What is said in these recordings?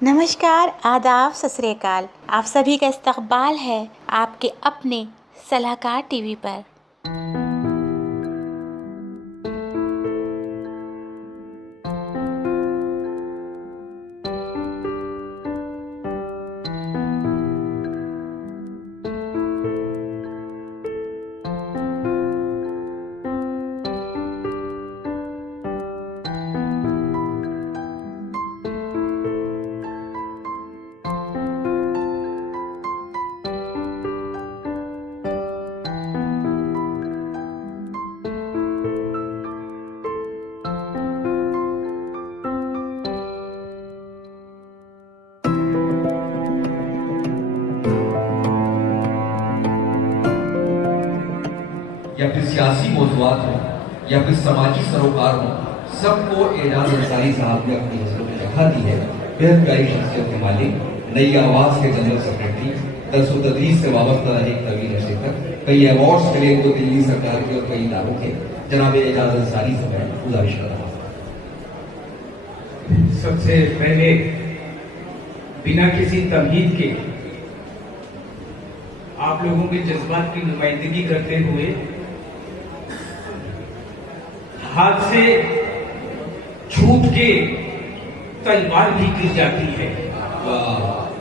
नमस्कार, आदाब, सत श्री अकाल। आप सभी का इस्तकबाल है आपके अपने सलाहकार टीवी पर। या फिर सियासी मौजूदात हो या फिर समाजी सरोकार हो, सबको एजाज अंसारी साहब ने अपनी नजरों में रखा दी है। बेहद प्यारी शख्सियत के मालिक, नई आवाज के जनरल सेक्रेटरी, दरस व तदरीस से वाबस्ता रहे कवि नशीकर, कई अवार्ड्स मिले इनको दिल्ली सरकार के और कई इदारों के, जनाब एजाज अंसारी से मैं गुजारिश कर रहा हूँ। सबसे पहले बिना किसी तमहीद के आप लोगों के जज्बात की नुमाइंदगी करते हुए हाथ से छूट के तलवार भी गिर जाती है।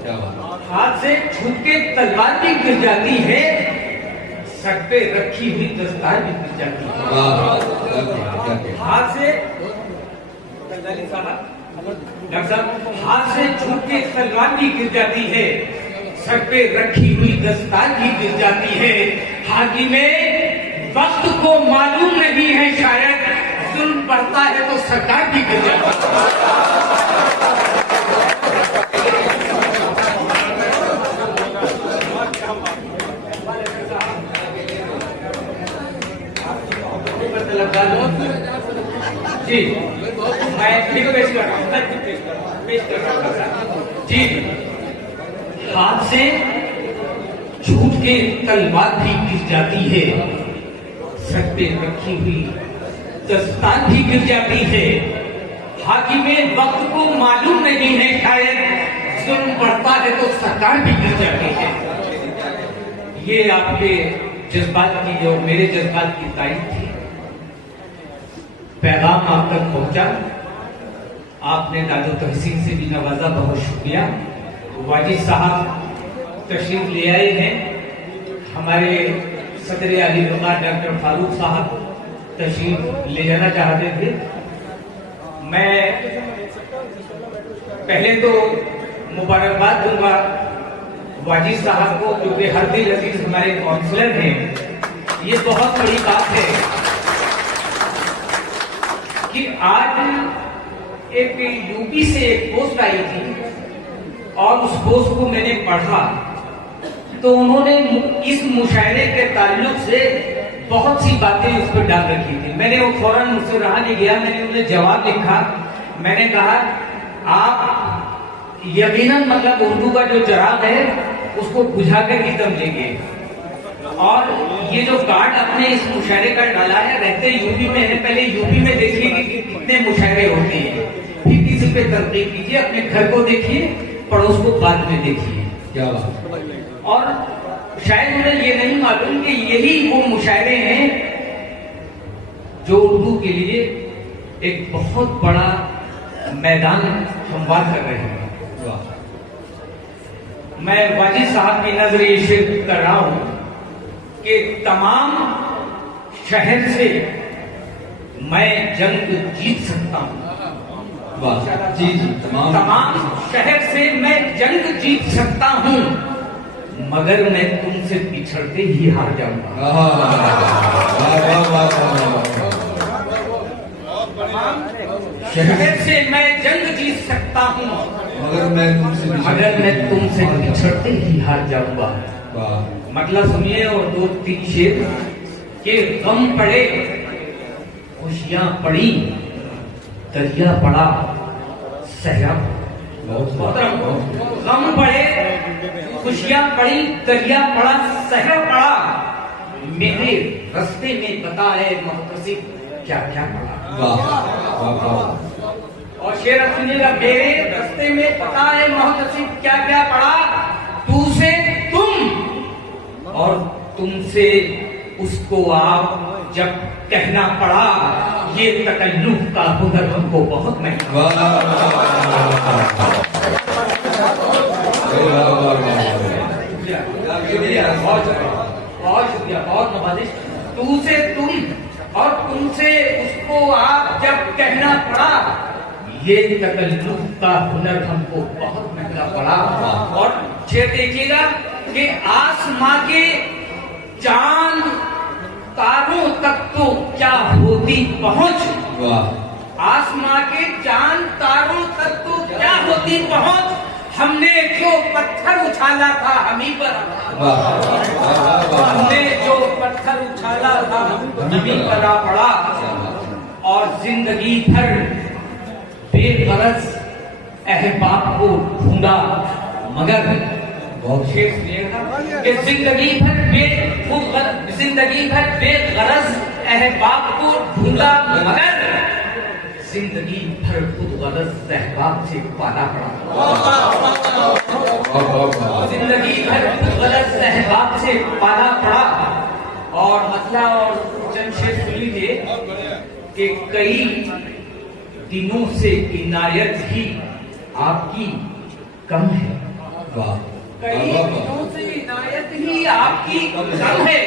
क्या बात। हाथ से छूट के तलवार भी गिर जाती है, सर पे रखी हुई दस्तार भी गिर जाती है। हाथ से डॉक्टर साहब, हाथ से छूट के तलवार भी गिर जाती है, सर पे रखी हुई दस्तार भी गिर जाती है। हाथी में वक्त को मालूम नहीं है, शायद जुल्म बढ़ता है तो सरकार भी गिर जाती है। जी मैं ठीक पेश कर रहा हूँ जी। हाथ से छूट के तलवार भी गिर जाती है, सर पे रखी हुई दस्तार भी गिर जाती है। हाथी में वक्त को मालूम नहीं है, शायद जुल्म बढ़ता है तो सरकार भी गिर जाती है। ये आपके जज्बात की, जो मेरे जज्बात की तारीफ थी, पैगाम आप तक पहुंचा। आपने दादो तहसीन से भी नवाजा, बहुत शुक्रिया। वाजिद साहब तशरीफ ले आए हैं, हमारे सदर अली वकार डॉक्टर फारूक साहब तशरीफ ले जाना चाहते थे। मैं पहले तो मुबारकबाद दूंगा वाजिद साहब को, जो कि हर दिल अजीज हमारे काउंसलर हैं। ये बहुत बड़ी बात है कि आज एक यूपी से एक पोस्ट आई थी और उस पोस्ट को मैंने पढ़ा तो उन्होंने इस मुशायरे के ताल्लुक से बहुत सी बातें उस पर डाल रखी थी। मैंने वो फौरन मुझसे रहा नहीं गया, मैंने उन्हें जवाब लिखा। मैंने कहा आप यकीनन मतलब उर्दू का जो चिराग है उसको बुझाकर ही दम लेंगे, और ये जो कार्ड अपने इस मुशायरे का डाला है, रहते यूपी में है, पहले यूपी में देखिए कि कितने मुशायरे होते हैं, फिर किसी पे तनकीद कीजिए, अपने घर को देखिए, पड़ोस को बाद में देखिए। क्या बात। और शायद उन्हें ये नहीं मालूम कि यही वो मुशायरे हैं जो उर्दू के लिए एक बहुत बड़ा मैदान हमवार कर रहे हैं। मैं वाजिद साहब की नजर ये शेयर कर रहा हूं कि तमाम शहर से मैं जंग जीत सकता हूं। जी जी, तमाम शहर से मैं जंग जीत सकता हूं, मगर मैं तुमसे पिछड़ते ही हार जाऊंगा। शहर से मैं जंग जीत सकता हूं, मगर मैं तुमसे पिछड़ते ही हार जाऊंगा। मतलब सुनिए, और दो तीन शेर के गम पड़े खुशियां पड़ी, दरिया पड़ा सहरा। गम पड़े खुशियां पड़ी, दरिया पड़ा सहरा पड़ा, मेरे रास्ते में पता है मुख्तसिब क्या क्या पड़ा। वाह वाह वाह। और शेर अब सुनिएगा। मेरे रास्ते में पता है मोहतसिब क्या क्या पड़ा, तू से तुम और तुमसे उसको आप, जब कहना पड़ा ये तकल्लुफ का हुनर हमको बहुत महंगा। बहुत शुक्रिया, बहुत नवाजिश। तू से तुम और तुमसे उसको आप, जब कहना पड़ा ये तकल्लुफ का हुनर हमको बहुत महंगा पड़ा। और शेर देखिएगा कि आसमां के चांद तारों तक तो क्या होती पहुंच, आसमां के चांद तारों तक तो क्या होती पहुंच, हमने जो पत्थर उछाला था हमी पर, हमने जो पत्थर उछाला था हमी पर आ पड़ा। और जिंदगी भर बेगरज अहबाब को ढूंढा मगर, बहुत शेर सुनिएगा कि जिंदगी भर बेगरज अहबाब को ढूंढा मगर, जिंदगी भर खुद गरज अहबाब से पाला पड़ा। जिंदगी भर खुद गरज अहबाब से पाला पड़ा। और मतला और चंद शेर सुन लीजिए कि कई दिनों से इनायत ही आपकी कम है, कई दिनों से इनायत ही आपकी कम है।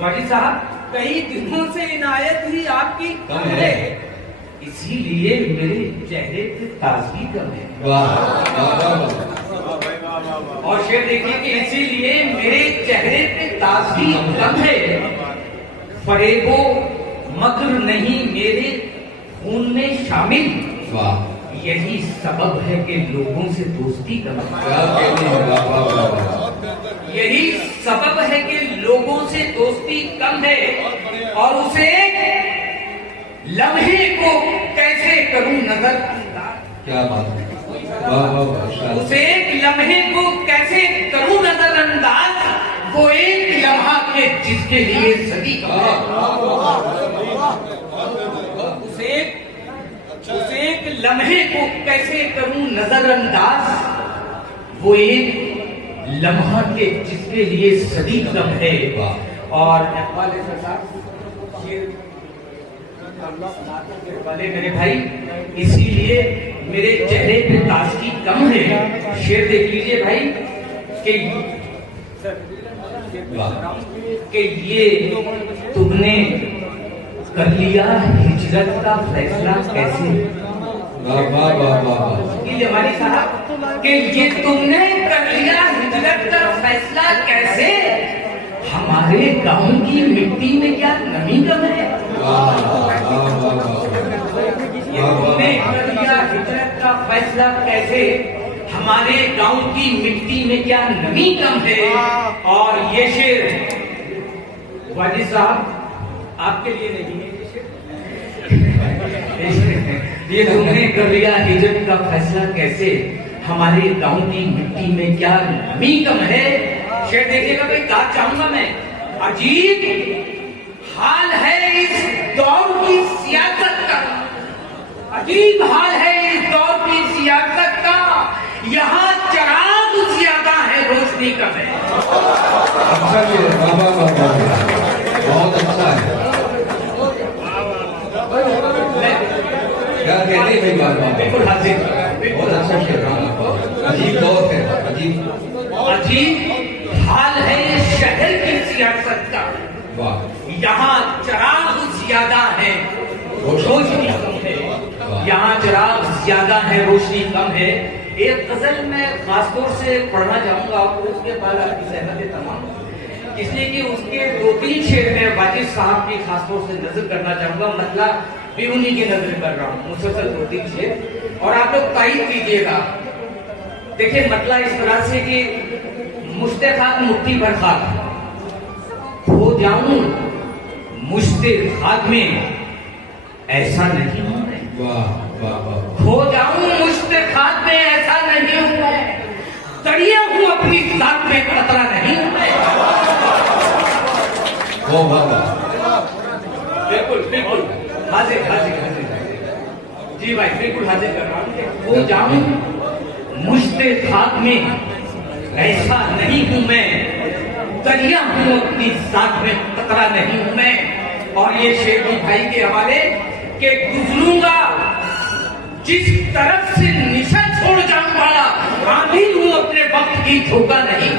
वाजी साहब, कई दिनों से इनायत ही आपकी कम है, इसीलिए मेरे चेहरे पे ताजगी कम है। और शेर देखिए कि इसीलिए मेरे चेहरे पे ताजगी कम है, फरेबो मक्र नहीं मेरे खून में शामिल, यही सबब है कि लोगों से दोस्ती कम है। यही सबब है कि लोगों से दोस्ती कम है। और उसे लम्हे को कैसे करूं नजर अंदाज, क्या बात है, उसे एक लम्हे को कैसे करूं नजर अंदाज, वो एक लम्हा के जिसके लिए सदी कम है। उसे एक लम्हे को कैसे करूं नजरअंदाज, वो एक लम्हा के जिसके लिए सदी कम है। और वाले मेरे भाई, इसीलिए मेरे चेहरे पे ताजगी कम है। शेर देख लीजिए भाई कि ये तुमने कर लिया हिजरत का फैसला कैसे, हमारी साहब कि ये तुमने कर लिया हिजरत का फैसला कैसे, हमारे गांव की मिट्टी में क्या नमी कम है। ये तुमने कर लिया हिजरत का फैसला कैसे, हमारे गांव की मिट्टी में क्या नमी कम है। और ये शेर वाजी साहब आपके लिए नहीं है, ये तुमने कर लिया हिजरत का फैसला कैसे, हमारे गांव की मिट्टी में क्या नमी कम है। शेर देखिएगा भाई, कहा चाहूंगा मैं, अजीब हाल है इस दौर की सियासत का, अजीब हाल है इस दौर की सियासत का, यहाँ चराग ज्यादा है रोशनी कम है। अच्छा जी, बहुत अच्छा है, क्या कहते हैं बात, बिल्कुल हाजिर, बहुत अच्छा शेर, अजीब दौर है, अजीब हाल है ये शहर की सियासत का, यहाँ चराग ज्यादा है रोशनी कम है, यहाँ चराग ज्यादा है रोशनी कम है। एक गजल मैं खासतौर से पढ़ना चाहूंगा आपको, उसके बाद आपकी सहमत तमाम, इसलिए कि उसके 2-3 शेर में वाजिद साहब की खासतौर से नजर करना चाहूंगा, मतलब भी उन्हीं की नजर कर रहा हूँ, मुसलसल 2-3 शेर, और आप लोग तारीफ कीजिएगा। देखिए मतला इस तरह से कि मुश्ते खाक मुट्ठी भर खाक हो जाऊं, मुश्ते खाक में ऐसा नहीं हूं मैं, खो जाऊं मुश्ते खाक में ऐसा नहीं हूं मैं, तड़िया हूं अपनी साथ में कतरा नहीं हूं मैं। बिल्कुल बिल्कुल हाजिर हाजिर हाजिर। जी भाई बिल्कुल हाजिर कर रहा हूँ। हो जाऊं मुश्ते खाक में ऐसा नहीं हूं मैं, दरिया हूं अपनी साथ में कतरा नहीं हूं मैं। और ये शेर भी भाई के हवाले के गुजरूंगा जिस तरफ से निशा छोड़ जाऊंगा, आंधी हूं अपने वक्त की झोंका नहीं।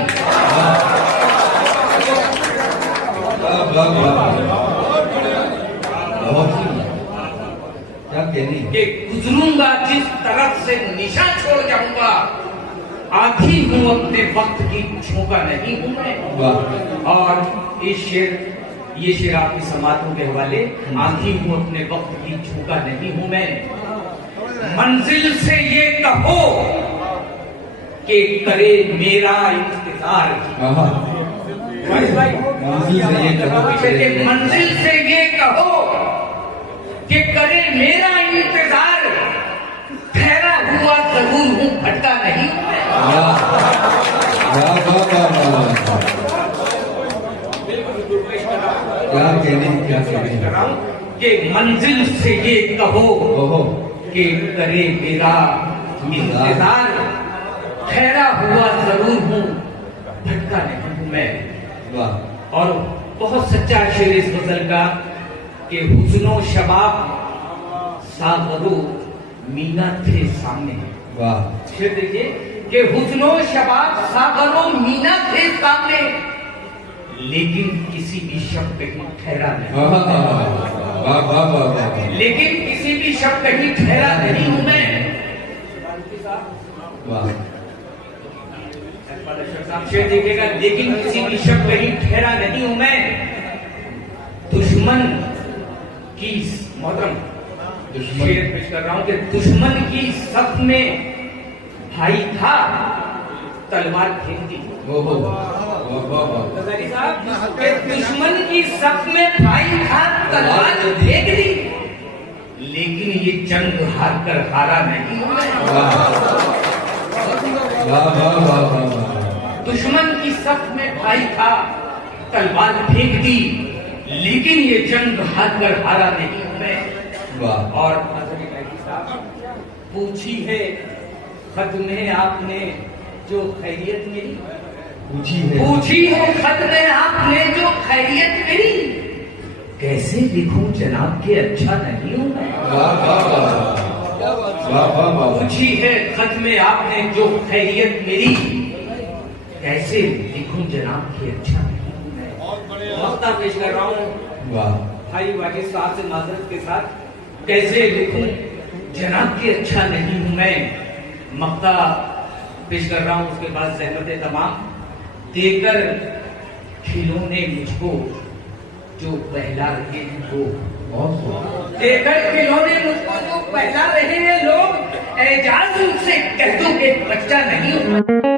क्या कहनी कि गुजरूंगा जिस तरफ से निशा छोड़ जाऊंगा, आधी हूं अपने वक्त की झोंका नहीं हूं मैं। और ये शेर आपकी समातों के हवाले, आधी हूं अपने वक्त की झोंका नहीं हूं मैं। मंजिल से ये कहो कि करे मेरा इंतजार, मंजिल से ये कहो कि करे मेरा इंतजार, ठहरा हुआ जरूर हूं भटका नहीं। क्या कहने कि मंजिल से ये कहो कि करे मेरा इंतजार, ठहरा हुआ जरूर हूं भटका नहीं हूं मैं। और बहुत सच्चा शेर इस गजल का कि हुस्नो शबाब सागरो मीना थे सामने। शेर देखिए कि हुस्नो शबाब सागरो मीना थे सामने, लेकिन किसी भी शब्द कहीं ठहरा नहीं। लेकिन किसी भी शब्द कहीं ठहरा नहीं हूं मैं। शेर देखिएगा, लेकिन किसी भी शब्द कहीं ठहरा नहीं हूं मैं। दुश्मन की मोहतरम शेर पेश कर रहा हूं कि दुश्मन की सफ में भाई था, तलवार फेंक दी। दुश्मन की सफ में भाई था, तलवार फेंक दी, लेकिन ये जंग हार कर हारा नहीं हूं मैं। दुश्मन की सफ में भाई था, तलवार फेंक दी, लेकिन ये जंग हार कर हारा नहीं हूं मैं। और पूछी है खत में आपने जो खैरियत मेरी, पूछी है खत में आपने जो खैरियत मेरी, कैसे लिखूं जनाब के अच्छा नहीं हूं मैं। पूछी है खत में आपने जो खैरियत मेरी, कैसे लिखूं जनाब के अच्छा नहीं हूं मैं। मक्ता पेश कर रहा हूँ भाई वाजिद साहब से माजरत के साथ, कैसे लिखूं जनाब के अच्छा नहीं हूं मैं। मक्ता पेश कर रहा हूं, उसके बाद ज़हमत तमाम। देकर खिलौने मुझको जो बहला रहे हैं वो, देकर खिलौने मुझको जो बहला रहे हैं लोग, एजाज उनसे कह दो कि बच्चा नहीं हूं।